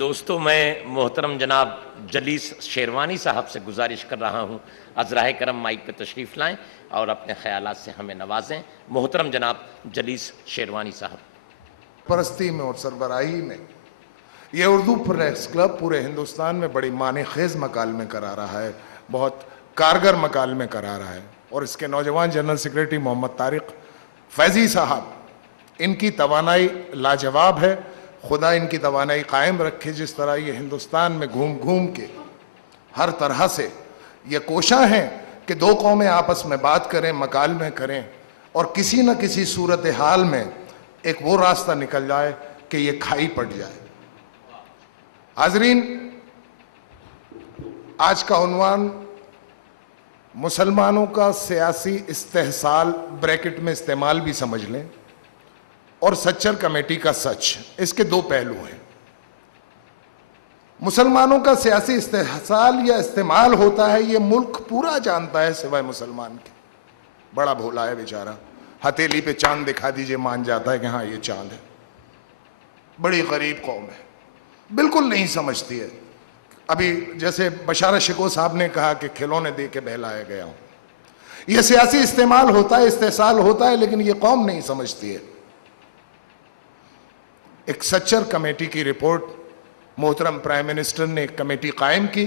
دوستو، میں محترم جناب جلیس شیروانی صاحب سے گزارش کر رہا ہوں عذراء کرم مائک پہ تشریف لائیں اور اپنے خیالات سے ہمیں نوازیں۔ محترم جناب جلیس شیروانی صاحب۔ پرستی میں اور سربراہی میں یہ اردو پریس کلب پورے ہندوستان میں بڑی معنی خیز مکالمے کرا رہا ہے، بہت کارگر مکالمے کرا رہا ہے، اور اس کے نوجوان جنرل سیکریٹری محمد طارق فیضی صاحب، ان کی توانائی لاجواب ہے۔ خدا ان کی توانائی قائم رکھے۔ جس طرح یہ ہندوستان میں گھوم گھوم کے ہر طرح سے یہ کوشاں ہیں کہ دو قومیں آپس میں بات کریں، مکالمے کریں، اور کسی نہ کسی صورتحال میں ایک وہ راستہ نکل جائے کہ یہ کھائی پڑ جائے۔ حاضرین، آج کا عنوان مسلمانوں کا سیاسی استحصال بریکٹ میں استعمال بھی سمجھ لیں، اور سچر کمیٹی کا سچ، اس کے دو پہلو ہیں۔ مسلمانوں کا سیاسی استحصال یا استعمال ہوتا ہے، یہ ملک پورا جانتا ہے سوائے مسلمان کے۔ بڑا بھولا ہے بیچارہ، ہتھیلی پہ چاند دکھا دیجئے مان جاتا ہے کہ ہاں یہ چاند ہے۔ بڑی غریب قوم ہے، بالکل نہیں سمجھتی ہے۔ ابھی جیسے بشارہ شکو صاحب نے کہا کہ کھلونے دے کے بہلایا گیا ہوں، یہ سیاسی استعمال ہوتا ہے، استحصال ہوتا ہے، لیکن یہ قوم نہیں سمجھتی ہے۔ ایک سچر کمیٹی کی رپورٹ، محترم پرائم منسٹر نے ایک کمیٹی قائم کی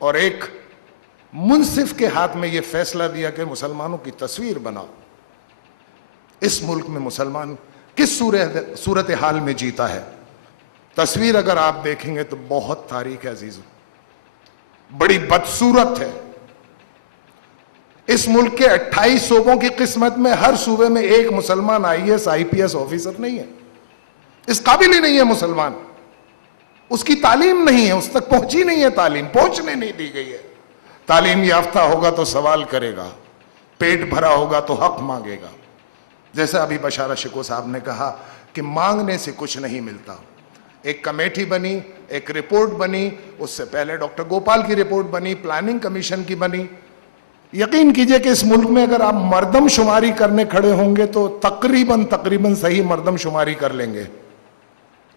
اور ایک منصف کے ہاتھ میں یہ فیصلہ دیا کہ مسلمانوں کی تصویر بناؤ۔ اس ملک میں مسلمان کس صورتحال میں جیتا ہے؟ تصویر اگر آپ دیکھیں گے تو بہت تاریخ ہے عزیزو، بڑی بدصورت ہے۔ اس ملک کے 28 صوبوں کی قسمت میں ہر صوبے میں ایک مسلمان IAS IPS آفیسر نہیں ہے، اس قابل ہی نہیں ہے مسلمان، اس کی تعلیم نہیں ہے، اس تک پہنچی نہیں ہے، تعلیم پہنچنے نہیں دی گئی ہے۔ تعلیم یافتہ ہوگا تو سوال کرے گا، پیٹ بھرا ہوگا تو حق مانگے گا۔ جیسا ابھی بشارہ شکو صاحب نے کہا کہ مانگنے سے کچھ نہیں ملتا۔ ایک کمیٹی بنی، ایک رپورٹ بنی، اس سے پہلے ڈاکٹر گوپال کی رپورٹ بنی، پلاننگ کمیشن کی بنی۔ یقین کیجئے کہ اس ملک میں اگر آپ مردم شماری کرنے کھڑے ہوں گے تو تقریباً صحیح مردم شماری کر لیں گے،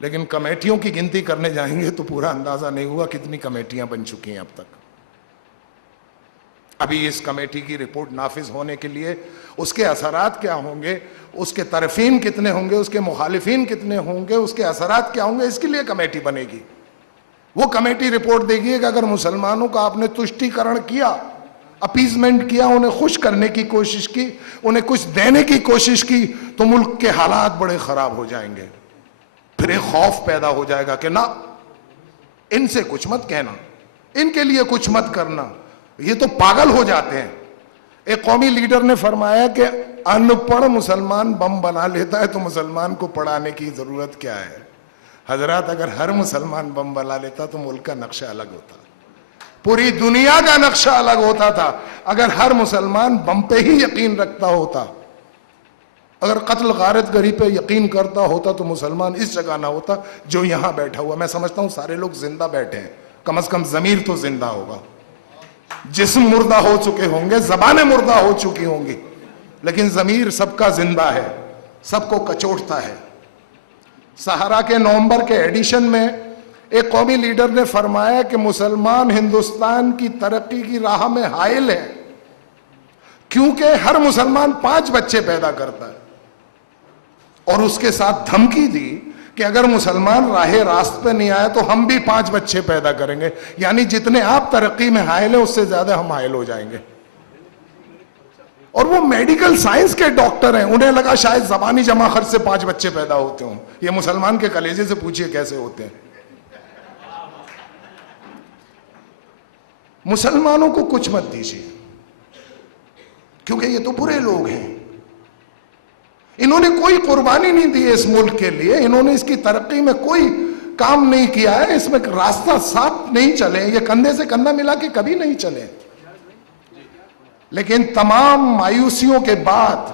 لیکن کمیٹیوں کی گنتی کرنے جائیں گے تو پورا اندازہ نہیں ہوا کتنی کمیٹیاں بن چکی ہیں اب تک۔ ابھی اس کمیٹی کی رپورٹ نافذ ہونے کے لیے اس کے اثرات کیا ہوں گے، اس کے طرفین کتنے ہوں گے، اس کے مخالفین کتنے ہوں گے، اس کے اثرات کیا ہوں گے، اس کے لیے کمیٹی بنے گی۔ وہ کمیٹی رپورٹ دے گی کہ اگر مسلمانوں کا آپ نے تشتی کرن کیا، اپیزمنٹ کیا، انہیں خوش کرنے کی کوشش کی، انہیں کچھ دینے کی کوشش کی، تو ملک کے حالات بڑے خراب ہو جائیں گے۔ پھر ایک خوف پیدا ہو جائے گا کہ نہ، ان سے کچھ مت کہنا، ان کے لیے کچھ مت کرنا، یہ تو پاگل ہو جاتے ہیں۔ ایک قومی لیڈر نے فرمایا کہ ان پڑھ مسلمان بم بنا لیتا ہے تو مسلمان کو پڑھانے کی ضرورت کیا ہے؟ حضرات، اگر ہر مسلمان بم بنا لیتا تو ملک کا نقشہ الگ ہوتا، پوری دنیا کا نقشہ الگ ہوتا تھا۔ اگر ہر مسلمان بم پہ ہی یقین رکھتا ہوتا، اگر قتل غارت گری پہ یقین کرتا ہوتا تو مسلمان اس جگہ نہ ہوتا جو یہاں بیٹھا ہوا۔ میں سمجھتا ہوں سارے لوگ زندہ بیٹھے ہیں، کم از کم ضمیر تو زندہ ہوگا۔ جسم مردہ ہو چکے ہوں گے، زبانیں مردہ ہو چکی ہوں گی، لیکن ضمیر سب کا زندہ ہے، سب کو کچوٹتا ہے۔ سہارا کے نومبر کے ایڈیشن میں ایک قومی لیڈر نے فرمایا کہ مسلمان ہندوستان کی ترقی کی راہ میں حائل ہے کیونکہ ہر مسلمان 5 بچے پیدا کرتا ہے، اور اس کے ساتھ دھمکی دی کہ اگر مسلمان راہ راست پہ نہیں آئے تو ہم بھی 5 بچے پیدا کریں گے، یعنی جتنے آپ ترقی میں حائل ہیں اس سے زیادہ ہم حائل ہو جائیں گے۔ اور وہ میڈیکل سائنس کے ڈاکٹر ہیں، انہیں لگا شاید زبانی جمع خرچ سے 5 بچے پیدا ہوتے ہوں۔ یہ مسلمان کے کلیجے سے پوچھئے کیسے ہوتے ہیں۔ مسلمانوں کو کچھ مت دیجیے، کیونکہ یہ تو برے لوگ ہیں، انہوں نے کوئی قربانی نہیں دی اس ملک کے لیے، انہوں نے اس کی ترقی میں کوئی کام نہیں کیا ہے، اس میں راستہ صاف نہیں چلے، یہ کندھے سے کندھا ملا کے کبھی نہیں چلے۔ لیکن تمام مایوسیوں کے بعد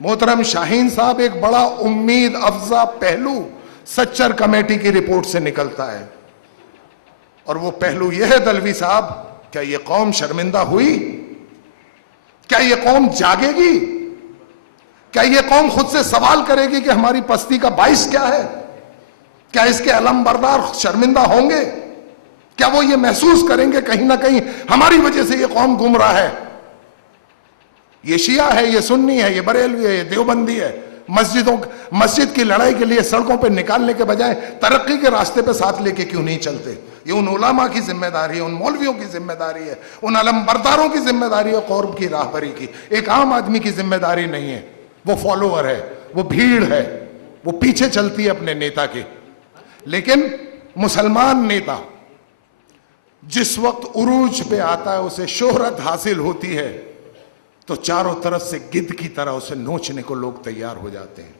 محترم شاہین صاحب ایک بڑا امید افزا پہلو سچر کمیٹی کی رپورٹ سے نکلتا ہے، اور وہ پہلو یہ ہے دلوی صاحب، کیا یہ قوم شرمندہ ہوئی؟ کیا یہ قوم جاگے گی؟ کیا یہ قوم خود سے سوال کرے گی کہ ہماری پستی کا باعث کیا ہے؟ کیا اس کے علم بردار شرمندہ ہوں گے؟ کیا وہ یہ محسوس کریں گے کہیں نہ کہیں ہماری وجہ سے یہ قوم گمراہ ہے؟ یہ شیعہ ہے، یہ سنی ہے، یہ بریلوی ہے، یہ دیوبندی ہے، مسجد کی لڑائی کے لیے سڑکوں پہ نکالنے کے بجائے ترقی کے راستے پہ ساتھ لے کے کیوں نہیں چلتے؟ یہ ان علماء کی ذمہ داری ہے، ان مولویوں کی ذمہ داری ہے، ان علم برداروں کی ذمہ داری ہے قرب کی راہبری کی۔ ایک عام آدمی کی ذمہ داری نہیں ہے، وہ فالوور ہے، وہ بھیڑ ہے، وہ پیچھے چلتی ہے اپنے نیتا کے۔ لیکن مسلمان نیتا جس وقت عروج پہ آتا ہے، اسے شہرت حاصل ہوتی ہے، تو چاروں طرف سے گدھ کی طرح اسے نوچنے کو لوگ تیار ہو جاتے ہیں۔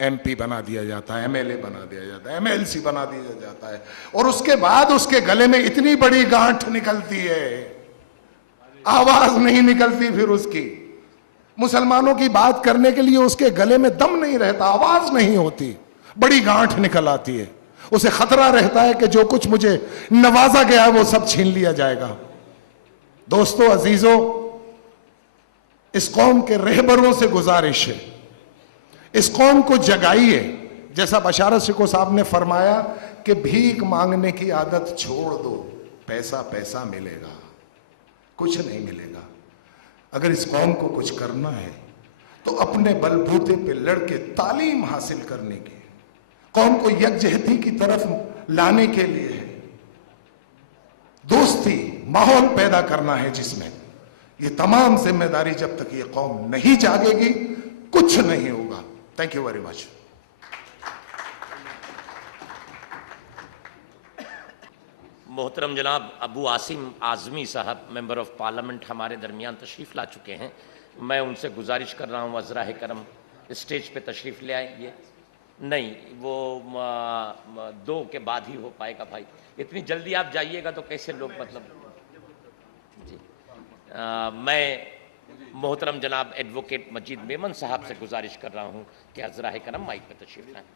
ایم پی بنا دیا جاتا ہے، ایم ایل اے بنا دیا جاتا ہے، ایم ایل سی بنا دیا جاتا ہے، اور اس کے بعد اس کے گلے میں اتنی بڑی گانٹھ نکلتی ہے، آواز نہیں نکلتی پھر اس کی۔ مسلمانوں کی بات کرنے کے لیے اس کے گلے میں دم نہیں رہتا، آواز نہیں ہوتی، بڑی گانٹھ نکل آتی ہے۔ اسے خطرہ رہتا ہے کہ جو کچھ مجھے نوازا گیا ہے وہ سب چھین لیا جائے گا۔ دوستو، عزیزو، اس قوم کے رہبروں سے گزارش ہے، اس قوم کو جگائیے۔ جیسا بشارت شکو صاحب نے فرمایا کہ بھیک مانگنے کی عادت چھوڑ دو، پیسہ پیسہ ملے گا، کچھ نہیں ملے گا۔ اگر اس قوم کو کچھ کرنا ہے تو اپنے بل بوتے پہ لڑ کے تعلیم حاصل کرنے کی، قوم کو یکجہتی کی طرف لانے کے لیے دوستی ماحول پیدا کرنا ہے جس میں یہ تمام ذمہ داری، جب تک یہ قوم نہیں جاگے گی کچھ نہیں ہوگا۔ Thank you very much. محترم جناب ابو عاصم اعظمی صاحب ممبر آف پارلیمنٹ ہمارے درمیان تشریف لا چکے ہیں۔ میں ان سے گزارش کر رہا ہوں عذرا کرم اسٹیج پہ تشریف لے آئیں گے۔ نہیں، وہ 2 کے بعد ہی ہو پائے گا بھائی، اتنی جلدی آپ جائیے گا تو کیسے لوگ جی۔ میں محترم جناب ایڈوکیٹ مجید میمن صاحب سے گزارش کر رہا ہوں کہ عذرا کرم مائک پہ تشریف لائیں۔